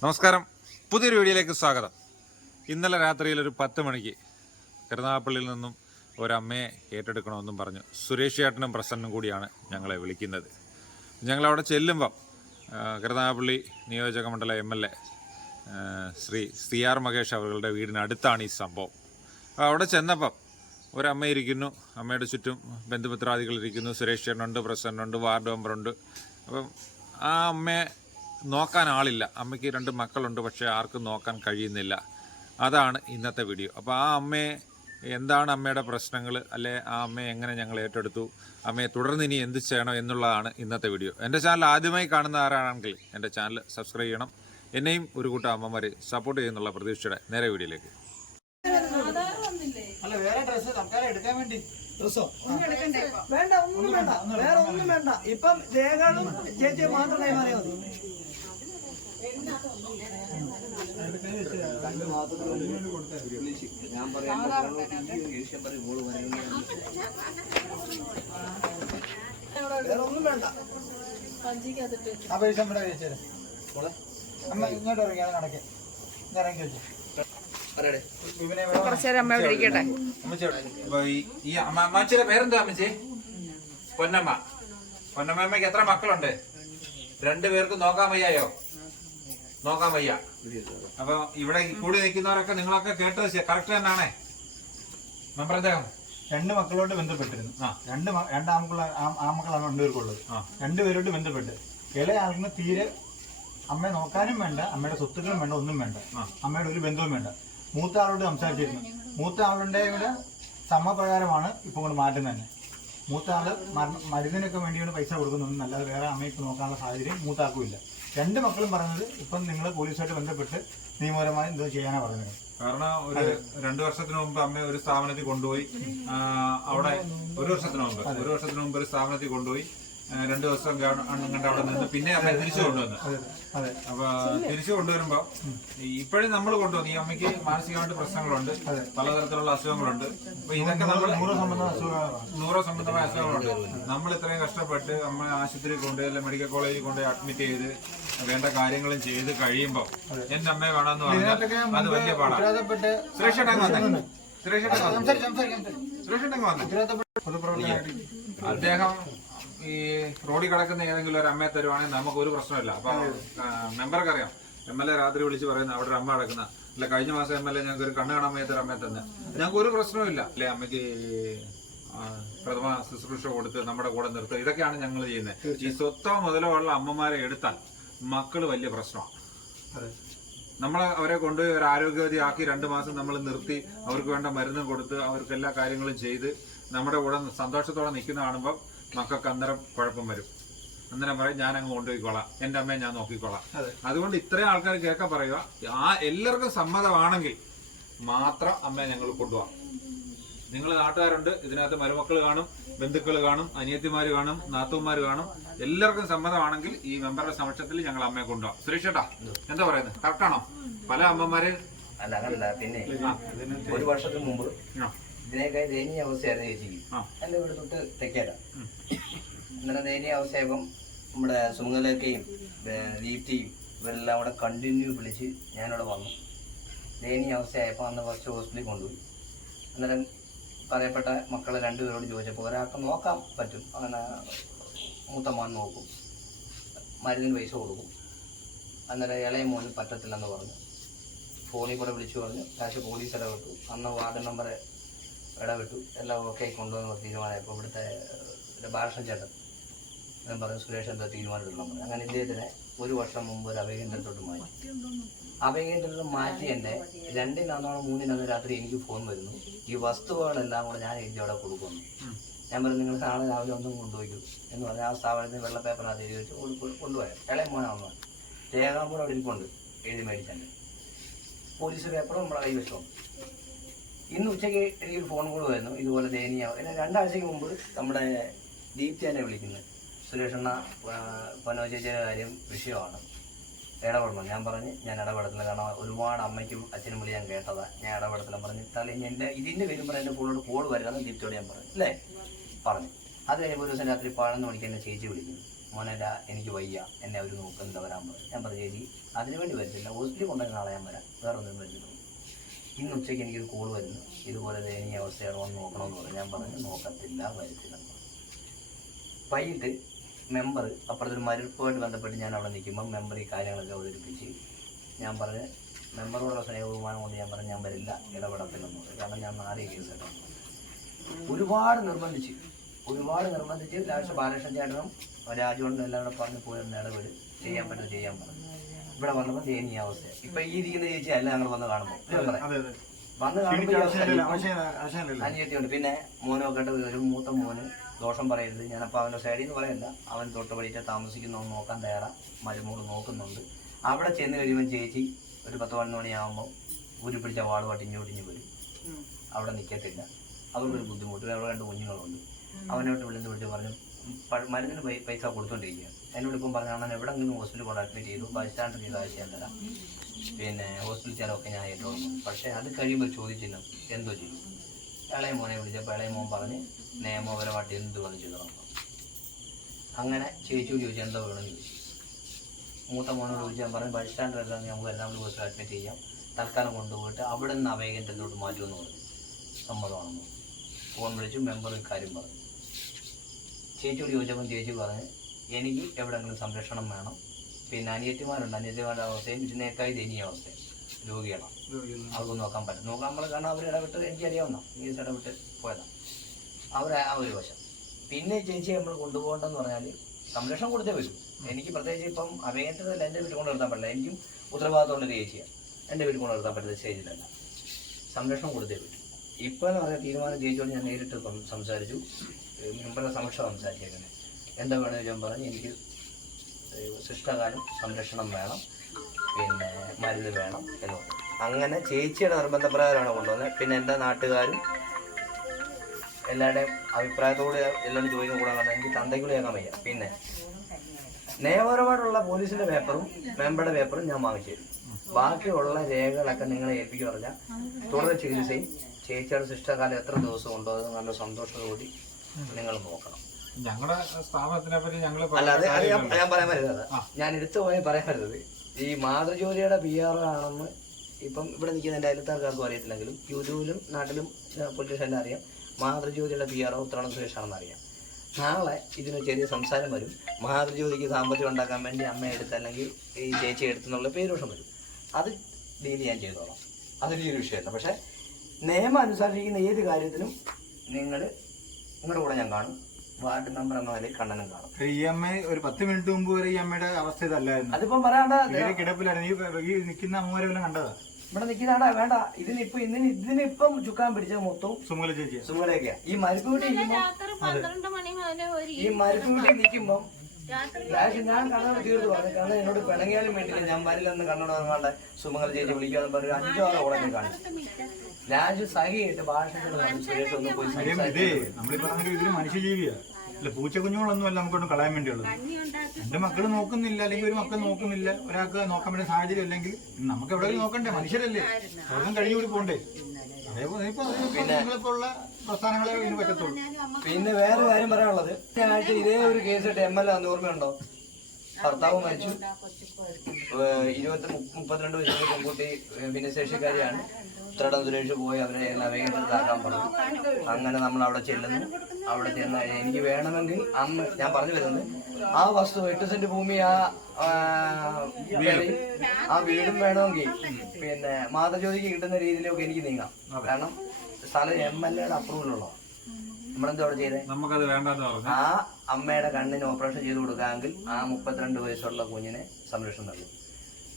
നമസ്കാരം. പുതിയൊരു വീഡിയോയിലേക്ക് സ്വാഗതം. ഇന്നലെ രാത്രിയിൽ ഒരു പത്ത് മണിക്ക് കരുനാഗപ്പള്ളിയിൽ നിന്നും ഒരമ്മയെ ഏറ്റെടുക്കണമെന്നും പറഞ്ഞു സുരേഷ് ചേട്ടനും പ്രസന്നും കൂടിയാണ് ഞങ്ങളെ വിളിക്കുന്നത്. ഞങ്ങളവിടെ ചെല്ലുമ്പം കരുനാഗപ്പള്ളി നിയോജക മണ്ഡല M L A Shri C R Mahesh അവരുടെ വീടിനടുത്താണ് ഈ സംഭവം. അവിടെ ചെന്നപ്പം ഒരമ്മ ഇരിക്കുന്നു. അമ്മയുടെ ചുറ്റും ബന്ധുപത്രാദികൾ ഇരിക്കുന്നു. സുരേഷ് ചേട്ടനുണ്ട് പ്രസിഡന്റുണ്ട് വാർഡ് മെമ്പറുണ്ട്. അപ്പം ആ അമ്മയെ നോക്കാൻ ആളില്ല. അമ്മയ്ക്ക് രണ്ട് മക്കളുണ്ട് പക്ഷേ ആർക്കും നോക്കാൻ കഴിയുന്നില്ല. അതാണ് ഇന്നത്തെ വീഡിയോ അപ്പോൾ ആ അമ്മയെ എന്താണ് അമ്മയുടെ പ്രശ്നങ്ങൾ? അല്ലെ ആ അമ്മയെ എങ്ങനെ ഞങ്ങൾ ഏറ്റെടുത്തു? അമ്മയെ തുടർന്ന് ഇനി എന്ത് ചെയ്യണം എന്നുള്ളതാണ് ഇന്നത്തെ വീഡിയോ എന്റെ ചാനൽ ആദ്യമായി കാണുന്ന ആരാണെങ്കിൽ എന്റെ ചാനൽ സബ്സ്ക്രൈബ് ചെയ്യണം. എന്നെയും ഒരു കൂട്ടം അമ്മമാർ സപ്പോർട്ട് ചെയ്യുന്നുള്ള പ്രതീക്ഷയുടെ നേരെ വീഡിയോയിലേക്ക്. അല്ല വേറെ ഡ്രസ്സ് എടുക്കാൻ വേണ്ടി. വേണ്ട ഒന്നും വേണ്ട. വേറെ ഒന്നും വേണ്ട. ഇപ്പം രേഖകളും ചേച്ചിയും മാത്രം കൈമാറിയാൽ മതി. വേറെ ഒന്നും വേണ്ട. ആ പൈസ നമ്മുടെ കഴിച്ചേരാ അമ്മ ഇങ്ങോട്ട് ഇറങ്ങിയാൽ നടക്കേ. ഇറങ്ങി വെച്ചു. കുറച്ചേരം ഇരിക്കട്ടെ ഈ ഈ അമ്മ അമ്മച്ചിയുടെ പേരെന്താ അമ്മച്ചി? പൊന്നമ്മ. പൊന്നമ്മയ്ക്ക് എത്ര മക്കളുണ്ട്? രണ്ടു പേർക്ക് നോക്കാൻ വയ്യായോ? നോക്കാൻ വയ്യ. അപ്പൊ ഇവിടെ കൂടി നിൽക്കുന്നവരൊക്കെ നിങ്ങളൊക്കെ കേട്ടത് കറക്റ്റ് തന്നെയാണേ മെമ്പർ അദ്ദേഹം രണ്ട് മക്കളോട് ബന്ധപ്പെട്ടിരുന്നു. ആ. രണ്ട് രണ്ട് ആമക്കള ആമക്കളാണ് രണ്ടുപേർക്കുള്ളത് ആ. രണ്ടുപേരോട് ബന്ധപ്പെട്ട്. ഇളയ ആളിന് തീരെ അമ്മയെ നോക്കാനും വേണ്ട അമ്മയുടെ സ്വത്തുക്കളും വേണ്ട ഒന്നും വേണ്ട. അമ്മയുടെ ഒരു ബന്ധവും വേണ്ട. മൂത്ത ആളോട് സംസാരിച്ചിരുന്നു. മൂത്ത ആളുടെ ഇവിടെ സമപ്രകാരമാണ് ഇപ്പൊ കൊണ്ട് മാറ്റുന്നത് തന്നെ. മൂത്ത ആൾ മര- മരുന്നിനൊക്കെ വേണ്ടിയാണ് പൈസ കൊടുക്കുന്നുണ്ട് നല്ലത് വേറെ അമ്മയ്ക്ക് നോക്കാനുള്ള സാഹചര്യം മൂത്താക്കുമില്ല ഇല്ല. രണ്ട് മക്കളും പറയുന്നത് ഇപ്പം നിങ്ങൾ പോലീസുമായിട്ട് ബന്ധപ്പെട്ട് നിയമപരമായി എന്തോ ചെയ്യാനാണ് പറഞ്ഞത്. കാരണം ഒരു രണ്ടു വർഷത്തിന് മുമ്പ് അമ്മ ഒരു സ്ഥാപനത്തിൽ കൊണ്ടുപോയി. അവിടെ ഒരു വർഷത്തിന് മുമ്പ് ഒരു വർഷത്തിന് മുമ്പ് ഒരു സ്ഥാപനത്തിൽ കൊണ്ടുപോയി. രണ്ടു ദിവസം കണ്ട് അവിടെ നിന്ന് പിന്നെ അമ്മ തിരിച്ചു കൊണ്ടുവന്നു. അപ്പൊ തിരിച്ചു കൊണ്ടുവരുമ്പോ ഇപ്പോഴും നമ്മൾ കൊണ്ടുവന്നു ഈ അമ്മയ്ക്ക് മാനസികമായിട്ട് പ്രശ്നങ്ങളുണ്ട് പലതരത്തിലുള്ള അസുഖങ്ങളുണ്ട്. അപ്പൊ ഇതൊക്കെ നമ്മൾ നൂറ് സംബന്ധമായ അസുഖങ്ങളുണ്ട്. നമ്മൾ ഇത്രയും കഷ്ടപ്പെട്ട് അമ്മ ആശുപത്രി കൊണ്ട് അല്ലെ മെഡിക്കൽ കോളേജിൽ കൊണ്ട് അഡ്മിറ്റ് ചെയ്ത് വേണ്ട കാര്യങ്ങളും ചെയ്ത് കഴിയുമ്പോ എന്റെ അമ്മയെ കാണാന്ന് പറഞ്ഞാൽ അത് വലിയ പാടാണ്. സുരക്ഷ സുരക്ഷ വന്നേ. പൊതുപ്രവർത്തകനായിട്ട് അദ്ദേഹം ഈ റോഡിൽ കിടക്കുന്ന ഏതെങ്കിലും ഒരു അമ്മയെ തരുവാണെങ്കിൽ നമുക്ക് ഒരു പ്രശ്നമില്ല. അപ്പൊ മെമ്പർക്ക് അറിയാം എം എൽ എ രാത്രി വിളിച്ച് പറയുന്ന അവിടെ ഒരു അമ്മ കിടക്കുന്ന. അല്ല കഴിഞ്ഞ മാസം എം എൽ എ ഞങ്ങൾക്ക് ഒരു കണ്ണ് കാണാൻ വയ്യാത്തൊരു അമ്മയെ തന്നെ. ഞങ്ങൾക്ക് ഒരു പ്രശ്നമില്ല അല്ലെ അമ്മയ്ക്ക് പ്രഥമ ശുശ്രൂഷ കൊടുത്ത് നമ്മുടെ കൂടെ നിർത്തുക. ഇതൊക്കെയാണ് ഞങ്ങൾ ചെയ്യുന്നത്. ഈ സ്വത്തോ മുതലോ ഉള്ള അമ്മമാരെ എടുത്താൽ മക്കൾ വലിയ പ്രശ്നമാണ്. നമ്മൾ അവരെ കൊണ്ടുപോയി ഒരു ആരോഗ്യവതി ആക്കി രണ്ട് മാസം നമ്മൾ നിർത്തി അവർക്ക് വേണ്ട മരുന്നും കൊടുത്ത് അവർക്ക് എല്ലാ കാര്യങ്ങളും ചെയ്ത് നമ്മുടെ കൂടെ സന്തോഷത്തോടെ നിൽക്കുന്ന കാണുമ്പോൾ മക്കൾക്ക് അന്നേരം കുഴപ്പം വരും. അന്നേരം പറയും ഞാൻ അങ്ങ് കൊണ്ടുപോയിക്കോളാം. എന്റെ അമ്മയെ ഞാൻ നോക്കിക്കോളാം. അതുകൊണ്ട് ഇത്രയും ആൾക്കാർ കേൾക്കാൻ പറയുക ആ എല്ലാവർക്കും സമ്മതമാണെങ്കിൽ മാത്രം അമ്മയെ ഞങ്ങൾ കൊണ്ടുപോകാം നിങ്ങൾ നാട്ടുകാരുണ്ട് ഇതിനകത്ത് മരുമക്കൾ കാണും ബന്ധുക്കൾ കാണും അനിയത്തിമാർ കാണും നാത്തുമാർ കാണും. എല്ലാവർക്കും സമ്മതമാണെങ്കിൽ ഈ മെമ്പറുടെ സമക്ഷത്തിൽ ഞങ്ങൾ അമ്മയെ കൊണ്ടുപോകാം സുരക്ഷട്ടാ എന്താ പറയുന്നത് കറക്റ്റാണോ? പല അമ്മമാര് അല്ല അങ്ങനല്ല. പിന്നെ ഒരു വർഷത്തിന് മുമ്പ് ഇതിനേക്കാൾ ദയനീയ അവസ്ഥയായിരുന്നു ചേച്ചിക്ക് എന്റെ വീട് തൊട്ട് തെക്കേല ഇന്നലെ ദയനീയ അവസ്ഥയായപ്പം നമ്മുടെ സുമംഗലക്കയും ദീപ്തിയും ഇവരെല്ലാം കൂടെ കണ്ടിന്യൂ വിളിച്ച് ഞാനിവിടെ വന്നു. ദയനീയ അവസ്ഥയായപ്പോൾ അന്ന് ഫസ്റ്റ് ഹോസ്പിറ്റലിൽ കൊണ്ടുപോയി. അന്നേരം പറയപ്പെട്ട മക്കളെ രണ്ടുപേരോട് ചോദിച്ചപ്പോൾ ഒരാൾക്ക് നോക്കാൻ പറ്റും. അങ്ങനെ മൂത്തമാൻ നോക്കും. മരുന്നിന് പൈസ കൊടുക്കും. അന്നേരം ഇളയ മോന് പറ്റത്തില്ലെന്ന് പറഞ്ഞു. ഫോണിൽ കൂടെ വിളിച്ചു പറഞ്ഞു കാശ് പോലീസ് ഇടപെട്ടു അന്ന് വാർഡ് മെമ്പറെ ഇടപെട്ടു. എല്ലാം ഓക്കെ കൊണ്ടുവന്ന് തീരുമാനമായപ്പോൾ ഇവിടുത്തെ ഭാഷ ചേട്ടൻ ഞാൻ പറഞ്ഞു സുരേഷ് എന്താ തീരുമാനം എടുക്കണം പറഞ്ഞു. അങ്ങനെ ഇദ്ദേഹത്തിനെ ഒരു വർഷം മുമ്പ് ഒരു അഭയകേന്ദ്രത്തോട്ട് മാറ്റി. അഭയകേന്ദ്രത്തിൽ മാറ്റി എന്റെ രണ്ടിനാന്നോളം മൂന്നിനാന്ന് രാത്രി എനിക്ക് ഫോൺ വരുന്നു. ഈ വസ്തുവകളെല്ലാം കൂടെ ഞാൻ എഴുതി അവിടെ കൊടുക്കുന്നു. ഞാൻ പറഞ്ഞു നിങ്ങൾ കാണാൻ രാവിലെ ഒന്നും കൊണ്ടുപോയിക്കൂ. എന്ന് പറഞ്ഞാൽ ആ സ്ഥാപനത്തിന് വെള്ള പേപ്പറിനകത്ത് എഴുതി വെച്ച് കൊണ്ടുപോയാൽ കൊണ്ടുപോയ. ഇളയ മോനാവുന്നു രേഖാമ്പൂടെ അവിടെ ഇരിപ്പുണ്ട്. എഴുതി മേടിച്ചാൽ പോലീസ് പേപ്പറും നമ്മളെ കൈ വെച്ചു ഇന്ന് ഉച്ചയ്ക്ക് എനിക്കൊരു ഫോൺ കോൾ വരുന്നു. ഇതുപോലെ ദയനീയ പിന്നെ രണ്ടാഴ്ചയ്ക്ക് മുമ്പ് നമ്മുടെ ദീപ്തി എന്നെ വിളിക്കുന്നത്. സുരേഷ് അണ്ണ കാര്യം വിഷയമാണ്. ഇടപെടണം. ഞാൻ പറഞ്ഞ് ഞാൻ ഇടപെടത്തില്ല. കാരണം ഒരുപാട് അമ്മയ്ക്കും അച്ഛനും വിളി ഞാൻ കേട്ടതാണ് ഞാൻ ഇടപെടത്തില്ല. പറഞ്ഞ് തള്ളി എന്റെ ഇതിന്റെ വരുമ്പോൾ എന്റെ ഫോണിലോട്ട് കോൾ വരാമെന്ന് ദീപ്തിയോട് ഞാൻ പറഞ്ഞു. അല്ലേ? പറഞ്ഞു. അത് കഴിയുമ്പോൾ ഒരു ദിവസം രാത്രി പതിനൊന്ന് മണിക്ക് എന്നെ ചേച്ചി വിളിക്കുന്നു. മോനല്ല എനിക്ക് വയ്യ. എന്നെ അവർ നോക്കുന്നില്ല വരാൻ പറഞ്ഞു. ഞാൻ പറഞ്ഞു ചേച്ചി അതിനു വേണ്ടി വരത്തില്ല. ഹോസ്പിറ്റലിൽ കൊണ്ടുപോയി നാളെ ഞാൻ വരാം. വേറെ ഒന്നും വരത്തില്ല. ഇന്ന് ഉച്ചയ്ക്ക് എനിക്കൊരു കോൾ വരുന്നു. ഇതുപോലെ ദയനീയ അവസ്ഥയാണ് വന്ന് നോക്കണമെന്ന് പറഞ്ഞു ഞാൻ പറഞ്ഞു നോക്കത്തില്ല വരത്തില്ല. വൈകിട്ട് മെമ്പർ അപ്പുറത്തൊരു മരുപ്പുമായിട്ട് ബന്ധപ്പെട്ട് ഞാൻ അവിടെ നിൽക്കുമ്പോൾ മെമ്പർ ഈ കാര്യങ്ങളൊക്കെ അവതരിപ്പിച്ച് ഞാൻ പറഞ്ഞ് മെമ്പറോടുള്ള സ്നേഹബഹുമാനം കൊണ്ട് ഞാൻ പറഞ്ഞു ഞാൻ വരില്ല ഇടപെടത്തില്ലെന്ന് പറഞ്ഞു. കാരണം ഞാൻ നാല് കേസായിട്ടാണ് ഒരുപാട് നിർബന്ധിച്ച് ഒരുപാട് നിർബന്ധിച്ച് ലാസ്റ്റ് ബാലകൃഷ്ണൻ ചേട്ടനും രാജുകൊണ്ടും എല്ലാം കൂടെ പറഞ്ഞ് പോയി ഇടപെട്. ചെയ്യാൻ പറ്റും ചെയ്യാൻ പറഞ്ഞു. ഇവിടെ വന്നപ്പോൾ ദയനീയ അവസ്ഥ ഇപ്പൊ ഈ ഇരിക്കുന്ന ചേച്ചി അല്ല ഞങ്ങൾ വന്ന് കാണുമ്പോൾ അതെ അതെ വന്ന് കാണുമ്പോ കാണുമ്പോൾ അനിയത്തിയുണ്ട്. പിന്നെ മോനൊക്കെ ഒരു മൂത്ത മോന് ദോഷം പറയരുത്. ഞാനപ്പോൾ അവന്റെ സൈഡിൽ നിന്ന് പറയല്ല അവൻ തൊട്ട് പഠിച്ച താമസിക്കുന്നവൻ നോക്കാൻ തയ്യാറാ. മരുമോട് നോക്കുന്നുണ്ട്. അവിടെ ചെന്ന് കഴിയുമ്പോൾ ചേച്ചി ഒരു പത്ത് പതിനൊന്ന് മണിയാകുമ്പോൾ ഊരി പിടിച്ച വാളുമായിട്ട് ഇഞ്ഞോട്ടിഞ്ഞ് വരും. അവിടെ നിൽക്കത്തില്ല അതുകൊണ്ടൊരു ബുദ്ധിമുട്ട്. അവിടെ രണ്ട് കുഞ്ഞുങ്ങളുണ്ട്. അവനോട്ട് വിളിച്ച് വിളിച്ച് പറഞ്ഞു മരുന്നിന് പൈസ കൊടുത്തോണ്ടിരിക്കുക എന്നോട് ഇപ്പം പറഞ്ഞാൽ എവിടെ നിന്ന് ഹോസ്പിറ്റലിൽ കൊണ്ട് അഡ്മിറ്റ് ചെയ്തു ബസ് സ്റ്റാൻഡിൽ ചെയ്ത ആവശ്യം ഞാൻ തരാം പിന്നെ ഹോസ്പിറ്റൽ ചിലവൊക്കെ ഞാൻ ഏറ്റവും പക്ഷേ അത് കഴിയുമ്പോൾ ചോദിച്ചില്ല എന്തോ ചെയ്യും ഇളയ മോനെ വിളിച്ചപ്പോൾ ഇളയ മോൻ പറഞ്ഞ് നിയമപരമായിട്ട് എന്ത് വന്ന് ചെയ്തോ അങ്ങനെ ചേച്ചിയോട് ചോദിച്ചു എന്തോ വേണമെന്ന് ചോദിച്ചു? മൂത്ത മോനോട് ചോദിച്ചു ഞാൻ പറഞ്ഞു ബസ് സ്റ്റാൻഡിലെല്ലാം നമുക്ക് എല്ലാം കൂടി ഹോസ്പിറ്റൽ അഡ്മിറ്റ് ചെയ്യാം. തൽക്കാലം കൊണ്ടുപോയിട്ട് അവിടെ നിന്ന് അഭയകേന്ദ്രത്തിലോട്ട് മാറ്റുമെന്ന് പറഞ്ഞു. സമ്മതമാണെന്ന് ഫോൺ വിളിച്ചു മെമ്പർ കാര്യം പറഞ്ഞു. ചേച്ചിയോട് ചോദിച്ചപ്പം ചേച്ചി പറഞ്ഞ് എനിക്ക് എവിടെയെങ്കിലും സംരക്ഷണം വേണം. പിന്നെ അനിയത്തിമാരുണ്ട്. അനിയത്തിമാരുടെ അവസ്ഥയും ഇതിനേക്കായി ദയനീയ അവസ്ഥയും. രോഗികളാണ്. അവർക്ക് നോക്കാൻ പറ്റും നോക്കാൻ നമ്മൾ കാരണം അവർ ഇടപെട്ട് എനിക്കറിയാവുന്ന കേസ് ഇടപെട്ട് പോയതാണ് അവർ ആ ഒരു വശം. പിന്നെ ചേച്ചി നമ്മൾ കൊണ്ടുപോകേണ്ടെന്ന് പറഞ്ഞാൽ സംരക്ഷണം കൊടുത്തേ വരും എനിക്ക് പ്രത്യേകിച്ച് ഇപ്പം അഭയത്തിൽ എന്റെ വീട്ടിൽ കൊണ്ട് നിർത്താൻ പറ്റില്ല. എനിക്കും ഉത്തരവാദിത്തമുള്ള ചേച്ചിയാണ്. എന്റെ വീട്ടിൽ കൊണ്ട് നിർത്താൻ പറ്റുന്ന സ്റ്റേജിലല്ല സംരക്ഷണം കൊടുത്തേ പറ്റും. ഇപ്പോൾ എന്ന് പറഞ്ഞാൽ തീരുമാനം ചേച്ചിയോട് ഞാൻ നേരിട്ട് സംസാരിച്ചു. മെമ്പറുടെ സമക്ഷ സംസാരിച്ചേക്കുന്നത് എന്താ വേണമെന്ന് ഞാൻ പറഞ്ഞു എനിക്ക് സൃഷ്ടകാലം സംരക്ഷണം വേണം പിന്നെ മരുന്ന് വേണം എന്ന് അങ്ങനെ ചേച്ചിയുടെ നിർബന്ധപ്രകാരമാണ് കൊണ്ടുവന്നത്. പിന്നെ എന്റെ നാട്ടുകാരും എല്ലാവരുടെയും അഭിപ്രായത്തോട് എല്ലാവരും ചോദിക്കുന്ന കൂടെ കാരണം എനിക്ക് തന്തയ്ക്കുള്ള കേൾക്കാൻ വയ്യ. പിന്നെ നിയമപരമായിട്ടുള്ള പോലീസിന്റെ പേപ്പറും മെമ്പറുടെ പേപ്പറും ഞാൻ വാങ്ങിച്ചു ബാക്കിയുള്ള രേഖകളൊക്കെ നിങ്ങളെ ഏൽപ്പിക്കുക പറഞ്ഞാൽ തുടർ ചികിത്സയും ചേച്ചിയുടെ ശിഷ്ടകാലം എത്ര ദിവസം ഉണ്ടോ അത് നല്ല സന്തോഷത്തോടെ നിങ്ങൾ നോക്കണം. ഞങ്ങളുടെ സ്ഥാപനത്തിനെ പറ്റി ഞങ്ങൾ അല്ല അത് അത് ഞാൻ ഞാൻ പറയാൻ വരുന്നത് ഞാൻ എടുത്തു പോയി പറയാൻ വരുന്നത് ഈ മാതൃജ്യോതിയുടെ പി ആർ ആണെന്ന് ഇപ്പം ഇവിടെ നിൽക്കുന്ന എന്റെ അയൽത്താർക്കാർക്കും അറിയത്തില്ലെങ്കിലും യൂട്യൂബിലും നാട്ടിലും പൊളിറ്റീഷ്യനെല്ലാം അറിയാം. മാതൃജ്യോതിയുടെ പി ആർ ഉത്രാണം സുരേഷാണെന്ന് അറിയാം. നാളെ ഇതിന് ചെറിയ സംസാരം വരും. മാതൃജ്യോതിക്ക് സാമ്പത്തികം ഉണ്ടാക്കാൻ വേണ്ടി അമ്മ എടുത്ത് അല്ലെങ്കിൽ ഈ ചേച്ചി എടുത്തെന്നുള്ള പേരുഷം വരും. അത് ഡീൽ ഞാൻ ചെയ്തോളാം. അതൊരു ഒരു വിഷയമല്ല. പക്ഷേ നിയമം അനുസരിക്കുന്ന ഏത് കാര്യത്തിനും നിങ്ങൾ നിങ്ങളുടെ കൂടെ ഞാൻ കാണും. വാർഡ് മെമ്പർ എന്ന നിലയിൽ കണ്ണനും കാണും. ഈ അമ്മ ഒരു പത്ത് മിനിറ്റ് മുമ്പ് വരെ ഈ അമ്മയുടെ അവസ്ഥ ഇതല്ലായിരുന്നു. അതിപ്പം പറയാണ്ട കിടപ്പിലായിരുന്നു. ഈ നിൽക്കുന്ന അമ്മമാരെ വല്ലതും കണ്ടതാ? ഇവിടെ നിൽക്കുന്നാടാ വേണ്ട. ഇതിനിപ്പോ ഇതിന് ഇതിനിപ്പം ചുക്കാൻ പിടിച്ച മൊത്തം സുമല ചേച്ചി സുമലയൊക്കെയാ. ഈ മരുപ്പ് വീട്ടിൽ രാത്രി പന്ത്രണ്ട് മണി മുതൽ ഒരു ഈ മരുപ്പ് വീട്ടിൽ നിൽക്കുമ്പം രാത്രി ലാസ്റ്റ് ഞാൻ കണ്ണോട് തീർത്ത് പറഞ്ഞു. കാരണം എന്നോട് പിണങ്ങിയാലും വേണ്ടില്ല. ഞാൻ വരില്ലെന്ന് കണ്ണോട് പറഞ്ഞാണ്ട് സുമംഗല ചേച്ചി വിളിക്കാന്ന് പറഞ്ഞു. അഞ്ചോ ആറോ ഓടെ കാണിച്ചു. ഭാഷത്തിൽ സുരേഷ് പോയി കാര്യം ഇതേ നമ്മളീ പറഞ്ഞ ഇതിൽ മനുഷ്യജീവിയാ. അല്ല പൂച്ച കുഞ്ഞുങ്ങളൊന്നും അല്ല നമുക്കൊന്നും കളയാൻ വേണ്ടിയുള്ളത്. എന്റെ മക്കൾ നോക്കുന്നില്ല അല്ലെങ്കിൽ ഒരു മക്കൾ നോക്കുന്നില്ല. ഒരാൾക്ക് നോക്കാൻ വേണ്ടി സാഹചര്യം അല്ലെങ്കിൽ നമുക്ക് എവിടെയെങ്കിലും നോക്കണ്ടേ? മനുഷ്യരല്ലേ. സ്വർഗം കഴിഞ്ഞു കൂടി പോണ്ടേ? അതേപോലെ ഇപ്പൊ നിങ്ങളിപ്പോഴുള്ള പ്രസ്ഥാനങ്ങളെ ഇതിന് പറ്റത്തുള്ളൂ. പിന്നെ വേറെ കാര്യം പറയാനുള്ളത്. ആഴ്ച ഇതേ ഒരു കേസ് ഇട്ട് എം എൽ എ അന്ന് ഓർമ്മയുണ്ടോ? ഭർത്താവ് മരിച്ചു. ഇരുപത്തി മുപ്പത്തിരണ്ട് വയസ്സുള്ള പെൺകുട്ടി ഭിന്നശേഷിക്കാരിയാണ്. ഉത്രാടം സുരേഷ് പോയി അവരെ അവേഗത്താക്കാൻ പറഞ്ഞു. അങ്ങനെ നമ്മൾ അവിടെ ചെല്ലുന്നു. അവിടെ ചെന്ന് എനിക്ക് വേണമെങ്കിൽ അന്ന് ഞാൻ പറഞ്ഞു വരുന്നത് ആ വസ്തു എട്ട് സെന്റ് ഭൂമി ആ ആ, ആ വീടും വേണമെങ്കിൽ പിന്നെ മാതൃജ്യോതിക്ക് കിട്ടുന്ന രീതിയിലൊക്കെ എനിക്ക് നീങ്ങാം. കാരണം സ്ഥലം എം എൽ എയുടെ അപ്രൂവലുള്ള നമ്മളെന്താ അവിടെ ചെയ്തേ? നമുക്കത് വേണ്ടെന്ന് പറഞ്ഞു. ആ അമ്മയുടെ കണ്ണിന് ഓപ്പറേഷൻ ചെയ്ത് കൊടുക്കാമെങ്കിൽ ആ മുപ്പത്തിരണ്ട് വയസ്സുള്ള കുഞ്ഞിനെ സംരക്ഷണം നൽകും.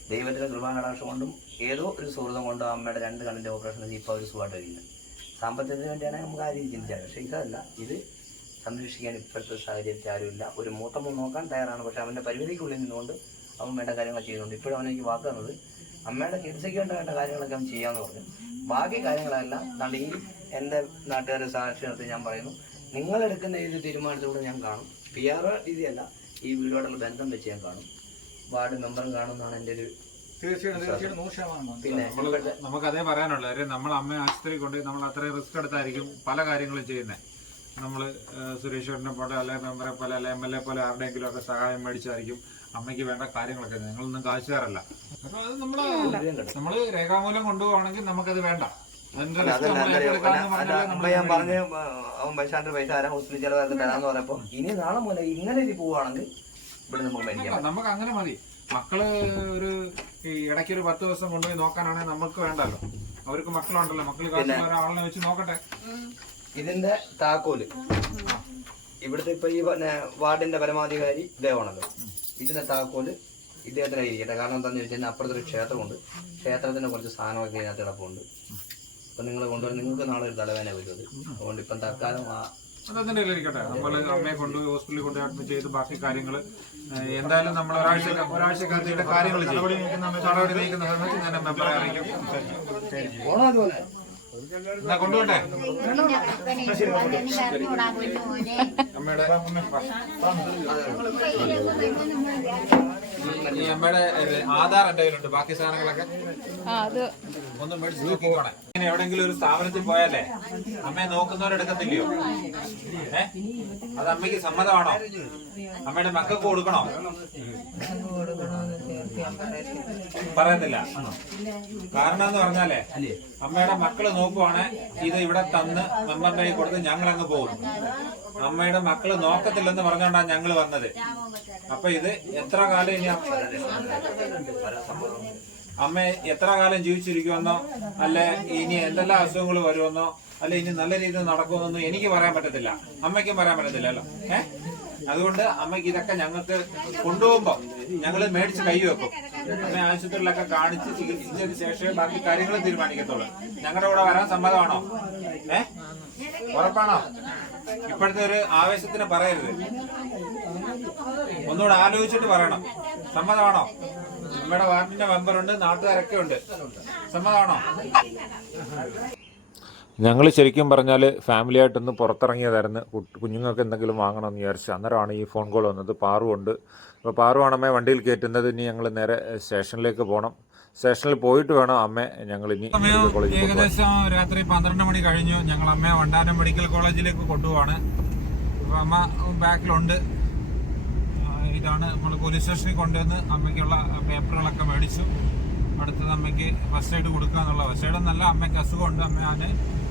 ദൈവത്തിന്റെ കൃപാകടാക്ഷം കൊണ്ടും ഏതോ ഒരു സുഹൃതം കൊണ്ടോ അമ്മയുടെ രണ്ട് കണ്ണിന്റെ ഓപ്പറേഷൻ ചെയ്ത് ഇപ്പോൾ അവർ സുഖമായിട്ട് കഴിയുന്നത് സാമ്പത്തികത്തിന് വേണ്ടിയാണ് നമുക്ക് ആ രീതി ചിന്തിച്ചത് പക്ഷേ ഇതല്ല. ഇത് സംരക്ഷിക്കാൻ ഇപ്പോഴത്തെ സാഹചര്യത്തിൽ ആരുമില്ല. ഒരു മൂത്തമ്മ നോക്കാൻ തയ്യാറാണ്. പക്ഷേ അവന്റെ പരിമിതിക്കുള്ളിൽ നിന്നുകൊണ്ട് അവൻ വേണ്ട കാര്യങ്ങൾ ചെയ്യുന്നുണ്ട്. ഇപ്പോഴും അവനെനിക്ക് വാക്ക് തന്നത് അമ്മയുടെ ചികിത്സയ്ക്ക് വേണ്ട വേണ്ട കാര്യങ്ങളൊക്കെ അവൻ ചെയ്യാമെന്ന് പറഞ്ഞു. ബാക്കി കാര്യങ്ങളെല്ലാം ദാണ്ട് ഈ എന്റെ നാട്ടുകാരെ സാക്ഷി ഞാൻ പറയുന്നു. നിങ്ങളെടുക്കുന്ന ഏത് തീരുമാനത്തിലൂടെ ഞാൻ കാണും. പി ആർ രീതിയല്ല. ഈ വീടോടുള്ള ബന്ധം വെച്ച് ഞാൻ കാണും. വാർഡ് മെമ്പറും കാണുമെന്നാണ് എന്റെ ഒരു തീർച്ചയായിട്ടും തീർച്ചയായിട്ടും നൂറ് ശതമാനം പിന്നെ നമുക്ക് അതേ പറയാനുള്ള. കാര്യം നമ്മൾ അമ്മ ആശുപത്രി കൊണ്ട് നമ്മൾ അത്രയും റിസ്ക് എടുത്തായിരിക്കും പല കാര്യങ്ങളും ചെയ്യുന്നത് നമ്മൾ സുരേഷ് പോലെ അല്ലെ മെമ്പറെ പോലെ അല്ലെ എം എൽ എ പോലെ ആരുടെയെങ്കിലും ഒക്കെ സഹായം മേടിച്ചായിരിക്കും അമ്മയ്ക്ക് വേണ്ട കാര്യങ്ങളൊക്കെ ഞങ്ങളൊന്നും കാശുകാരല്ല. അപ്പൊ അത് നമ്മൾ നമ്മൾ രേഖാമൂലം കൊണ്ടുപോവാണെങ്കിൽ നമുക്കത് വേണ്ട. നമ്മൾ ഞാൻ പറഞ്ഞു അവൻ പൈസാന്റെ പൈസ ആരാ ഹോസ്പിറ്റലിൽ ചെലവാക്കി തരാന്ന് പറഞ്ഞപ്പോ ഇനി നാളെ മുതൽ ഇങ്ങനെ ഇത് പോവാണെങ്കിൽ ഇവിടെ നമുക്ക് നമുക്ക് അങ്ങനെ മതി. മക്കൾ ഒരു ഈ ഇടയ്ക്ക് ഒരു പത്ത് ദിവസം കൊണ്ടുപോയി നോക്കാനാണെങ്കിൽ നമുക്ക് വേണ്ടല്ലോ. അവർക്ക് മക്കളുണ്ടല്ലോ. മക്കൾ കാശുള്ള ഒരാളിനെ വെച്ച് നോക്കട്ടെ. ഇതിന്റെ താക്കോൽ. ഇവിടുത്തെ ഇപ്പൊ ഈ വാർഡിന്റെ പരമാധികാരി ഇദ്ദേഹമാണല്ലോ. ഇതിന്റെ താക്കോൽ ഇദ്ദേഹത്തിന് ഇരിക്കട്ടെ. കാരണം എന്താണെന്ന് ചോദിച്ചാൽ അപ്പുറത്തൊരു ക്ഷേത്രമുണ്ട്. ക്ഷേത്രത്തിന്റെ കുറച്ച് സാധനമൊക്കെ ഇതിനകത്ത് കിടപ്പുണ്ട്. അപ്പൊ നിങ്ങൾ കൊണ്ടുവരുന്ന നിങ്ങൾക്ക് നാളെ ഒരു തലവേന വരും അതുകൊണ്ട് ഇപ്പം തൽക്കാലം ആ അതതിന്റെ ഇരിക്കട്ടെ നമ്മൾ അമ്മയെ കൊണ്ട് ഹോസ്പിറ്റലിൽ കൊണ്ട് അഡ്മിറ്റ് ചെയ്ത് ബാക്കി കാര്യങ്ങൾ എന്തായാലും നമ്മൾ ഒരാഴ്ച ഒരാഴ്ചക്കകത്ത് കാര്യങ്ങൾ നടപടി നീക്കുന്ന സമയത്ത് ഞാൻ മെമ്പറെ അറിയിക്കും. എന്നാ കൊണ്ടുപോട്ടെ? അമ്മയുടെ ഈ അമ്മയുടെ ഏ, ആധാർ എന്റെ കയ്യിലുണ്ട്. ബാക്കി സാധനങ്ങളൊക്കെ ഒന്ന് മേടിച്ച് നോക്കിക്കോണേ. ഇങ്ങനെ എവിടെങ്കിലും ഒരു സ്ഥാപനത്തിൽ പോയാലേ അമ്മയെ നോക്കുന്നവരെടുക്കത്തില്ലയോ ഏ? അത് അമ്മയ്ക്ക് സമ്മതമാണോ? അമ്മയുടെ മക്കൾക്ക് കൊടുക്കണോ? പറയുന്നില്ല കാരണം എന്ന് പറഞ്ഞാലേ അമ്മയുടെ മക്കൾ നോക്കുവാണെ ഇത് ഇവിടെ തന്ന് മെമ്പറിന്റെ കൈ കൊടുത്ത് ഞങ്ങൾ അങ്ങ് പോകും. അമ്മയുടെ മക്കൾ നോക്കത്തില്ലെന്ന് പറഞ്ഞുകൊണ്ടാണ് ഞങ്ങൾ വന്നത്. അപ്പൊ ഇത് എത്ര കാലം ഇനി അമ്മ എത്ര കാലം ജീവിച്ചിരിക്കുമെന്നോ അല്ലെ ഇനി എന്തെല്ലാം അസുഖങ്ങൾ വരുമെന്നോ അല്ലെ ഇനി നല്ല രീതിയിൽ നടക്കുമെന്നൊന്നും എനിക്ക് പറയാൻ പറ്റത്തില്ല. അമ്മയ്ക്കും പറയാൻ പറ്റത്തില്ലല്ലോ. ഏ? അതുകൊണ്ട് അമ്മയ്ക്ക് ഇതൊക്കെ ഞങ്ങൾക്ക് കൊണ്ടുപോകുമ്പോ ഞങ്ങൾ മേടിച്ച് കൈ വെക്കും. അമ്മ ആശുപത്രിയിലൊക്കെ കാണിച്ച് ചികിത്സിച്ചതിന് ശേഷമേ ബാക്കി കാര്യങ്ങൾ തീരുമാനിക്കത്തുള്ളൂ. ഞങ്ങളുടെ കൂടെ വരാൻ സമ്മതമാണോ? ഏ? ഉറപ്പാണോ? ഇപ്പോഴത്തെ ഒരു ആവേശത്തിന് പറയരുത്. ഒന്നുകൂടെ ആലോചിച്ചിട്ട് പറയണം. സമ്മതമാണോ? നമ്മുടെ വാർഡിന്റെ മെമ്പറുണ്ട് നാട്ടുകാരൊക്കെ ഉണ്ട്. സമ്മതമാണോ? ഞങ്ങൾ ശരിക്കും പറഞ്ഞാൽ ഫാമിലിയായിട്ടൊന്ന് പുറത്തിറങ്ങിയതായിരുന്നു. കുഞ്ഞുങ്ങൾക്ക് എന്തെങ്കിലും വാങ്ങണമെന്ന് വിചാരിച്ചു അന്നേരമാണ് ഈ ഫോൺ കോൾ വന്നത്. പാറുണ്ട് അപ്പോൾ പാറു അമ്മയെ വണ്ടിയിൽ കയറ്റുന്നത്. ഇനി ഞങ്ങൾ നേരെ സ്റ്റേഷനിലേക്ക് പോകണം സ്റ്റേഷനിൽ പോയിട്ട് വേണം അമ്മ ഞങ്ങൾ ഇനി ഏകദേശം രാത്രി പന്ത്രണ്ട് മണി കഴിഞ്ഞു. ഞങ്ങൾ അമ്മയെ വണ്ടാനം മെഡിക്കൽ കോളേജിലേക്ക് കൊണ്ടുപോവാണ്. അപ്പോൾ അമ്മ ബാക്കിലുണ്ട്. ഇതാണ് നമ്മൾ പോലീസ് സ്റ്റേഷനിൽ കൊണ്ടുവന്ന് അമ്മയ്ക്കുള്ള പേപ്പറുകളൊക്കെ മേടിച്ചു. അടുത്തത് അമ്മയ്ക്ക് ഫസ്റ്റ് എയ്ഡ് കൊടുക്കുക എന്നുള്ള ഫസ്റ്റ് എയ്ഡ് എന്നല്ല അമ്മയ്ക്ക് അസുഖമുണ്ട്. അമ്മ ഞാൻ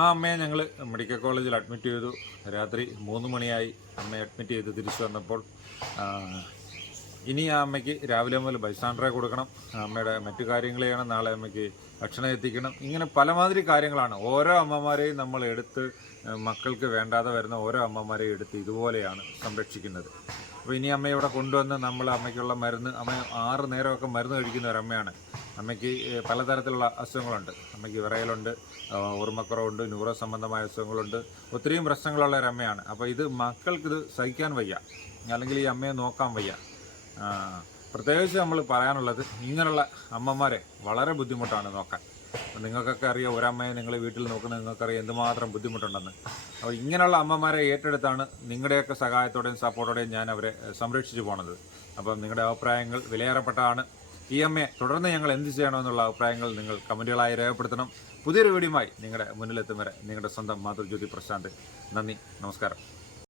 അമ്മയെ ഞങ്ങൾ മെഡിക്കൽ കോളേജിൽ അഡ്മിറ്റ് ചെയ്തു. രാത്രി മൂന്ന് മണിയായി അമ്മയെ അഡ്മിറ്റ് ചെയ്ത് തിരിച്ചു വന്നപ്പോൾ ഇനി ആ അമ്മയ്ക്ക് രാവിലെ മുതൽ ബൈസ്റ്റാൻഡറെ കൊടുക്കണം. അമ്മയുടെ മറ്റു കാര്യങ്ങൾ ചെയ്യണം നാളെ അമ്മയ്ക്ക് ഭക്ഷണം എത്തിക്കണം. ഇങ്ങനെ പലമാതിരി കാര്യങ്ങളാണ്. ഓരോ അമ്മമാരെയും നമ്മൾ എടുത്ത് മക്കൾക്ക് വേണ്ടാതെ വരുന്ന ഓരോ അമ്മമാരെയും എടുത്ത് ഇതുപോലെയാണ് സംരക്ഷിക്കുന്നത്. അപ്പോൾ ഇനി അമ്മയെ ഇവിടെ കൊണ്ടുവന്ന് നമ്മൾ അമ്മയ്ക്കുള്ള മരുന്ന് അമ്മ ആറ് നേരമൊക്കെ മരുന്ന് കഴിക്കുന്ന ഒരു അമ്മയാണ് അമ്മയ്ക്ക് പലതരത്തിലുള്ള അസുഖങ്ങളുണ്ട്. അമ്മയ്ക്ക് വിറയലുണ്ട് ഓർമ്മക്കുറവുണ്ട് ന്യൂറോ സംബന്ധമായ അസുഖങ്ങളുണ്ട്. ഒത്തിരിയും പ്രശ്നങ്ങളുള്ള ഒരു അമ്മയാണ്. അപ്പോൾ ഇത് മക്കൾക്കിത് സഹിക്കാൻ വയ്യ. അല്ലെങ്കിൽ ഈ അമ്മയെ നോക്കാൻ വയ്യ. പ്രത്യേകിച്ച് നമ്മൾ പറയാനുള്ളത് ഇങ്ങനെയുള്ള അമ്മമാരെ വളരെ ബുദ്ധിമുട്ടാണ് നോക്കാൻ. നിങ്ങൾക്കൊക്കെ അറിയാം ഒരമ്മയെ നിങ്ങൾ വീട്ടിൽ നോക്കുന്നത് നിങ്ങൾക്കറിയാം എന്തുമാത്രം ബുദ്ധിമുട്ടുണ്ടെന്ന്. അപ്പോൾ ഇങ്ങനെയുള്ള അമ്മമാരെ ഏറ്റെടുത്താണ് നിങ്ങളുടെയൊക്കെ സഹായത്തോടെയും സപ്പോർട്ടോടെയും ഞാൻ അവരെ സംരക്ഷിച്ചു പോണത്. അപ്പം നിങ്ങളുടെ അഭിപ്രായങ്ങൾ വിലയേറപ്പെട്ടതാണ്. ഈ അമ്മയെ തുടർന്ന് ഞങ്ങൾ എന്ത് ചെയ്യണമെന്നുള്ള അഭിപ്രായങ്ങൾ നിങ്ങൾ കമന്റുകളായി രേഖപ്പെടുത്തണം. പുതിയൊരു വീഡിയോയുമായി നിങ്ങളുടെ മുന്നിലെത്തും വരെ നിങ്ങളുടെ സ്വന്തം മാതൃജ്യോതി പ്രശാന്ത്. നന്ദി. നമസ്കാരം.